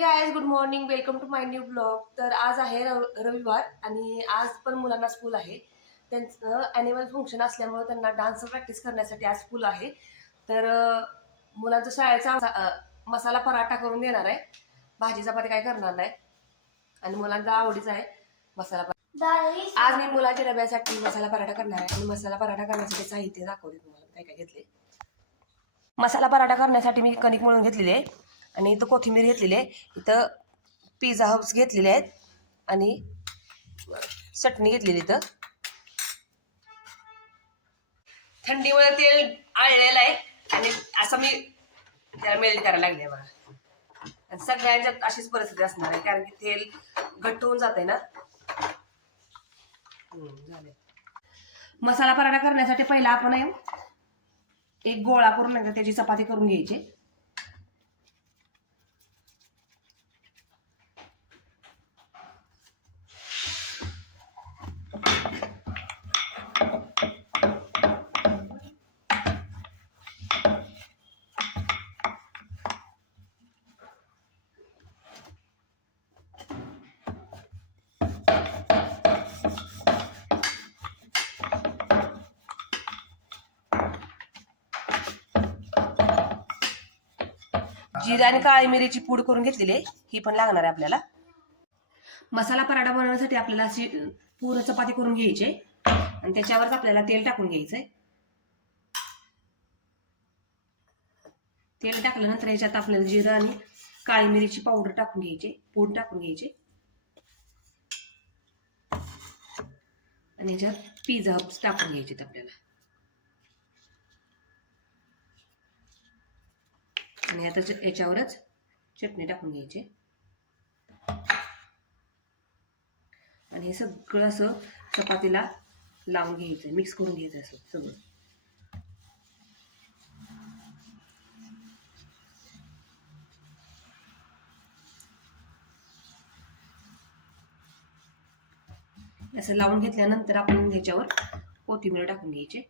Guys, good morning, welcome to my new blog. तर आज आहे रविवार आणि आज पण मुलांना स्कूल आहे. त्यांचं ॲन्युअल फंक्शन असल्यामुळे त्यांना डान्स प्रॅक्टिस करण्यासाठी आज स्कूल आहे. तर मुलांचा शाळेचा मसाला पराठा करून देणार आहे. भाजी चपाती काय करणार नाही आणि मुलांचा आवडीचा आहे मसाला पराठा. आज मी मुलाच्या डब्यासाठी मसाला पराठा करणार आहे आणि मसाला पराठा करण्यासाठी साहित्य दाखवते तुम्हाला काय काय घेतले. मसाला पराठा करण्यासाठी मी कणिक मळून घेतलेली आहे आणि इथं कोथिंबीर घेतलेली आहे, इथं पिझ्झा हब्स घेतलेले आहेत आणि चटणी घेतलेली. इथं थंडीमुळे तेल आळलेलं आहे आणि असं मी त्याला मेल्ट करायला लागले बघा. आणि सगळ्यांच्यात अशीच परिस्थिती असणार आहे कारण की तेल घट्ट होऊन जाते ना. झाले. मसाला पराठा करण्यासाठी पहिला आपण एक गोळा करून त्याची चपाती करून घ्यायची. जिरा आणि काळी मिरीची पूड करून घेतलेली आहे, ही पण लागणार आहे आपल्याला. मसाला पराठा बनवण्यासाठी आपल्याला अशी पूर्ण चपाती करून घ्यायची आणि त्याच्यावरच आपल्याला तेल टाकून घ्यायचंय. तेल टाकल्यानंतर याच्यात आपल्याला जिरा आणि काळी मिरीची पावडर टाकून घ्यायची, पूड टाकून घ्यायची आणि याच्यात पिझ्झा हब्स टाकून घ्यायचे आपल्याला. आणि आता याच्यावरच चटणी टाकून घ्यायची आणि हे सगळं असं चपातीला लावून घ्यायचं, मिक्स करून घ्यायचं असं सगळं. असं लावून घेतल्यानंतर आपण त्याच्यावर कोथिंबीर टाकून घ्यायची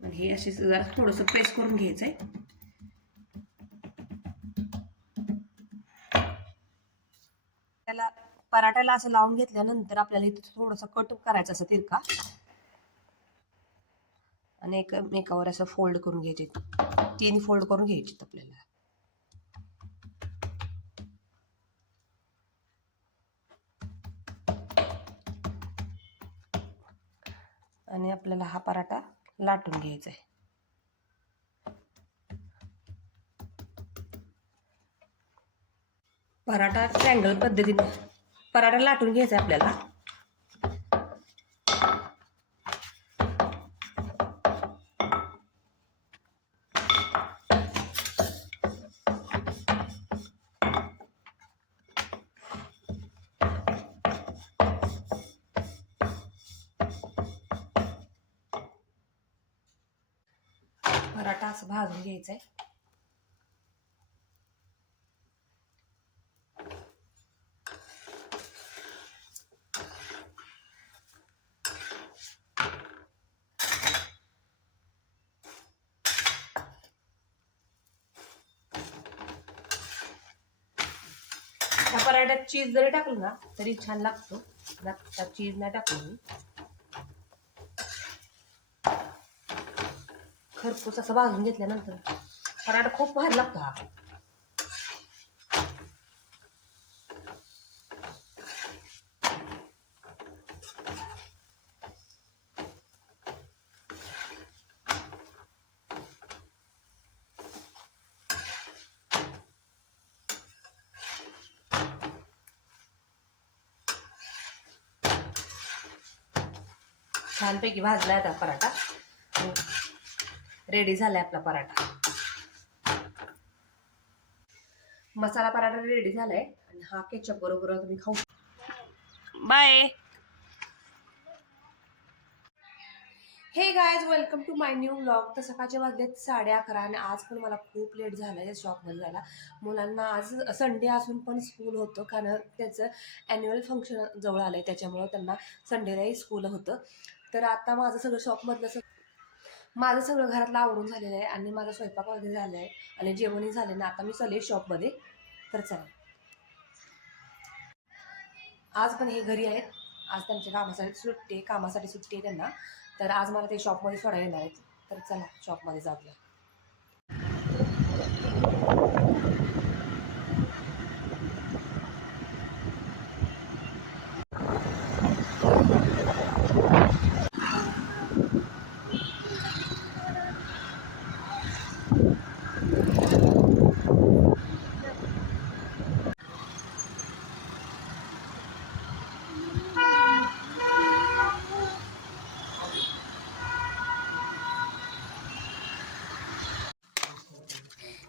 आणि हे असे जरा थोडंसं प्रेस करून घ्यायचंय. त्याला पराठ्याला असं लावून घेतल्यानंतर आपल्याला इथं थोडंसं कट करायचं असं तिरका आणि एकावर असं फोल्ड करून घ्यायचे, 3 फोल्ड करून घ्यायचे आपल्याला. आणि आपल्याला हा पराठा लाटून घ्यायचा आहे. पराठा ट्रँगल पद्धतीने पराठा लाटून घ्यायचा आहे आपल्याला. पराठा असं भाजून घ्यायचा आहे. ह्या पराठ्यात चीज जरी टाकलं ना तरी छान लागतो. त्यात चीज नाही टाकलं मी. खरपूस असं भाजून घेतल्यानंतर पराठा खूप भारी लागतो हा. छानपैकी भाजला आता पराठा, रेडी झालाय आपला पराठा. मसाला पराठा रेडी झालाय आणि हा केचप बरोबर तुम्ही खाऊ. Bye. Hey guys, welcome to my new blog. तर सकाळचे वाजलेत 11:30 आणि आज पण मला खूप लेट झालं आहे शॉपमध्ये जायला. मुलांना आज संडे असून पण स्कूल होतं कारण त्याचं ॲन्युअल फंक्शन जवळ आलं आहे, त्याच्यामुळं त्यांना संडेलाही स्कूल होतं. तर आता माझं सगळं माझं सगळं घरातलं आवरून झालेलं आहे आणि माझा स्वयंपाक वगैरे झाला आहे आणि जेवणही झाले ना. आता मी चालले शॉपमध्ये. तर चला, आज पण हे घरी आहेत. आज त्यांच्या कामासाठी सुट्टी आहे त्यांना. तर आज मला ते शॉपमध्ये सोडायला येणार आहेत. तर चला शॉपमध्ये जाऊया.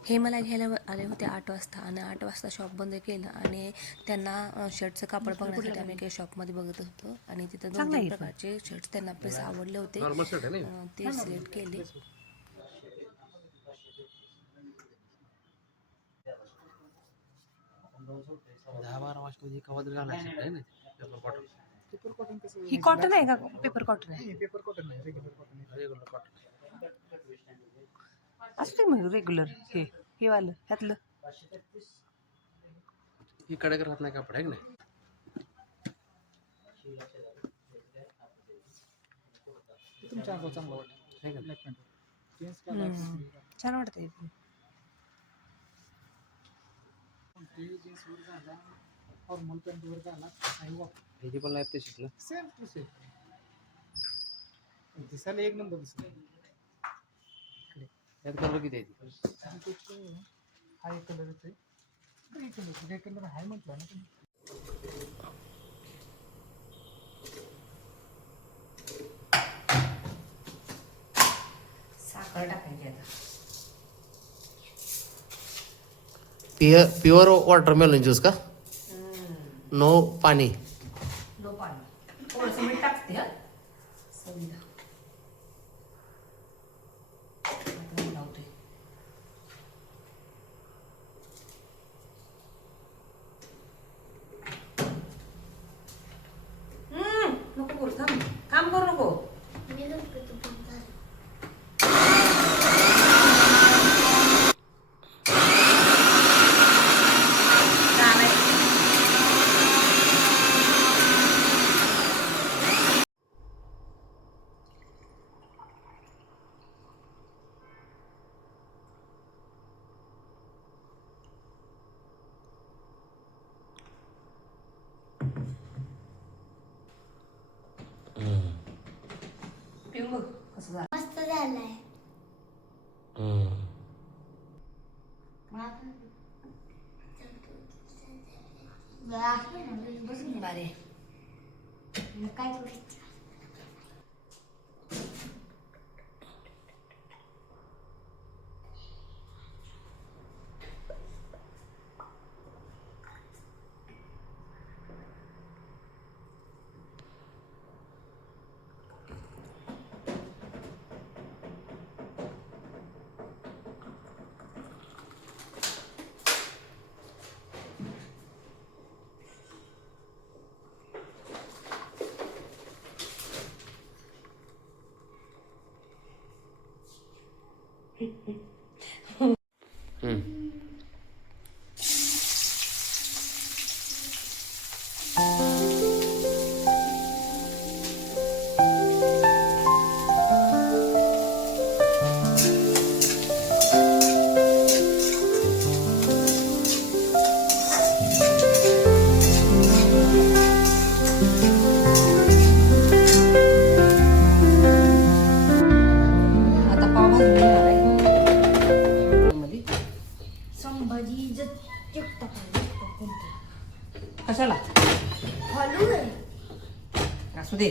हे मला घ्यायला आले होते 8 वाजता आणि 8 वाजता शॉप बंद केलं आणि त्यांना शर्टचं कापड बघण्यासाठी आम्ही काही शॉपमध्ये बघत होतो आणि तिथं 2-3 प्रकारचे शर्ट्स त्यांना पीस आवडले होते. ते सिलेक्ट केले. ही कॉटन आहे का? पेपर कॉटन आहे. पेपर कॉटन नाही, रेग्युलर कॉटन आहे. रेग्युलर कॉटन असं ते म्हणजे रेग्युलर हे वालं ह्यातलं ही कडक राहत नाही कापड आहे की नाही. तुमच्या अंगावर चांगलं वाटतं आहे का ब्लॅक पॅन्ट छान वाटतंय. जीन्सवर झाला, फॉर्मल पॅन्टवर झाला काही वापर हे पण नाही तशीच ना. सेम टू सेम दिसायला एक नंबर दिसत. यात कलर किती आहे? हा एक कलर येतोय. ग्रे कलर आहे म्हटलं ना तुम्ही. साखर टाकायची आता. प्युअर वॉटरमेलन ज्यूस का? नो पाणी. नो पाणी. थोडंसं मीठ टाकते. हा सविधा लावते. नको करू. थांब करू नको. पिऊन बघ कसं झालं. मस्त झालंय. बारे काय करायचं? कशाला हॅलो असू दे.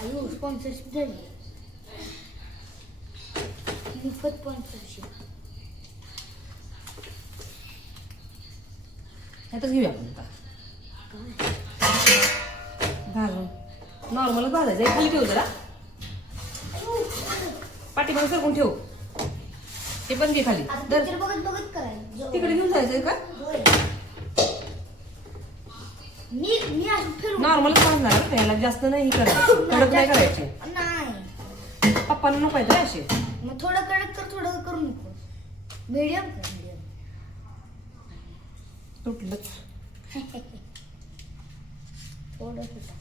अयो स्पॉन्सरशिप झाली. मोफत स्पॉन्सरशिप. ह्यातच घेऊया आपण आता. घालून नॉर्मलच घालायचं. खाली ठेवू जरा. पाठीमागे सरकून ठेव. ते पण घे खाली. बघत बघत करायचं. तिकडे घेऊन जायचंय का? मी असं फिरू नॉर्मलच भाजणार बरं का, याला जास्त नाही करायचं, कडक नाही करायचे. नाही पप्पांना नको आहेत रे असे. मग थोडं कडक कर थोडं करू नको मीडियम कर मीडियम तुटलंच. थोडं सुद्धा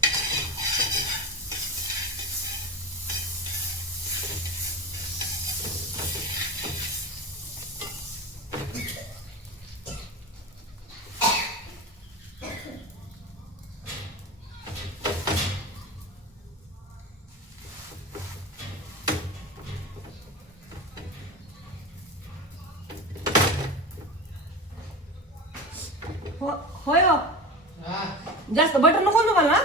होय हो, जास्त बटर नको ना मला.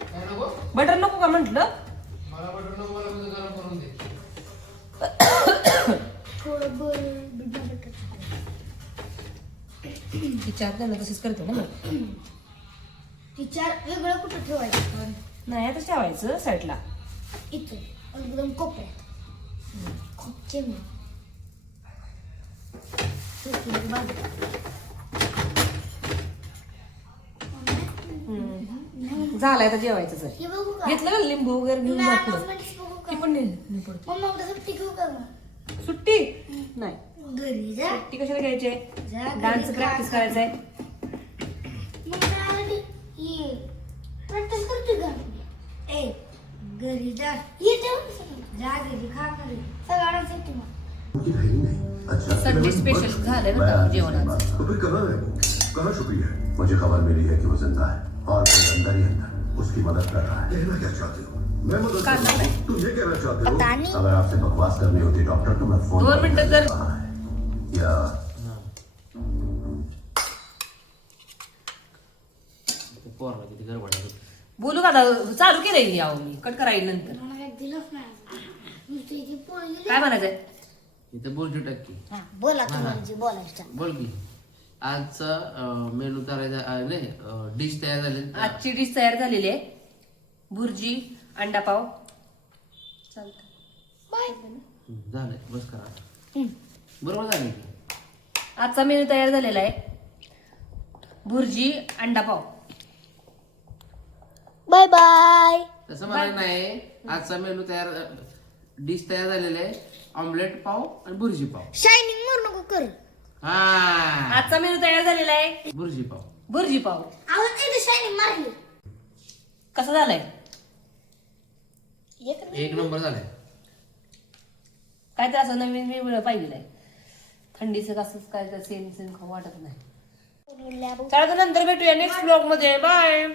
काय नको बटर नको का म्हंटल. मला बटर नको, मला तुझं गरम करून दे. थोडं बिना बटर तिच्या त्यांना तसंच करते ना मग. तिच्यावर वेगळं कुठं ठेवायचं पण नाही आता ठेवायचं साईडला. इथं एकदम कोपऱ्यात खूप चिमणी झालंय आता जेवायचं. हे बघू का घेतलं का लिंबू वगैरे घेऊन जा पुढं. मॅनेजमेंट्स बघू का ती पण नाही पडत. मम्मा उद्या सुट्टी घेऊ का मग सुट्टी नाही. घरी जा सुट्टी कशाला घ्यायची? जा घरी डान्स खा. प्रॅक्टिस करायचंय. मग काय ये प्रॅक्टिस करते का ए घरी जा ये जा घरी खा घरी सगळ्यांना सुट्टी मग संडे स्पेशल झालंय बरं का जेवणाचं. तो फिर कहाँ है वो? कहाँ छुपी है? मुझे खबर मिली है कि वो जिंदा है और कोई अंदर ही अंदर उसकी मदद कर रहा है। कहना क्या चाहते हो? मैं मदद कर रहा हूँ। तुम ये कहना चाहते हो? पता नहीं। अगर आपसे बकवास करनी होती डॉक्टर तो मैं फोन 2 पर मिनिटं जर कहा है। या पोरला किती गडबड आहे. बोलू का आता? चालू केलंय यावं मी कट करायला नंतर. मला एक दिलंच नाही नुसती ती पोळी दिली काय म्हणायचंय? इथं बोलतो टक्के. हा, बोला तुम्हाला जे बोलायचं बोल की आजचा मेनू तयार नाही डिश तयार झाली. आजची डिश तयार झालेली आहे. भुर्जी, अंडा पाव. चालतं. बाय झालंय बस करा. बरोबर झालं की. आजचा मेनू तयार झालेला आहे. भुर्जी, अंडा पाव. बाय बाय तसं मला नाही. आजचा मेनू तयार डिश तयार झालेला आहे. ऑमलेट पाव आणि भुर्जी पाव. शायनिंग मारू नको कर हा आजचा मेनू तयार झालेला आहे. भुर्जी पाव. भुर्जी पाव. आवाज येते शायनिंग मारली कसा झालाय? एक नंबर झालाय. काय तर असं नवीन वेगळं पाहिजे. थंडीचं कसं काय सेम सेम खाऊ वाटत नाही. चला तर नंतर भेटूया नेक्स्ट ब्लॉग मध्ये. बाय.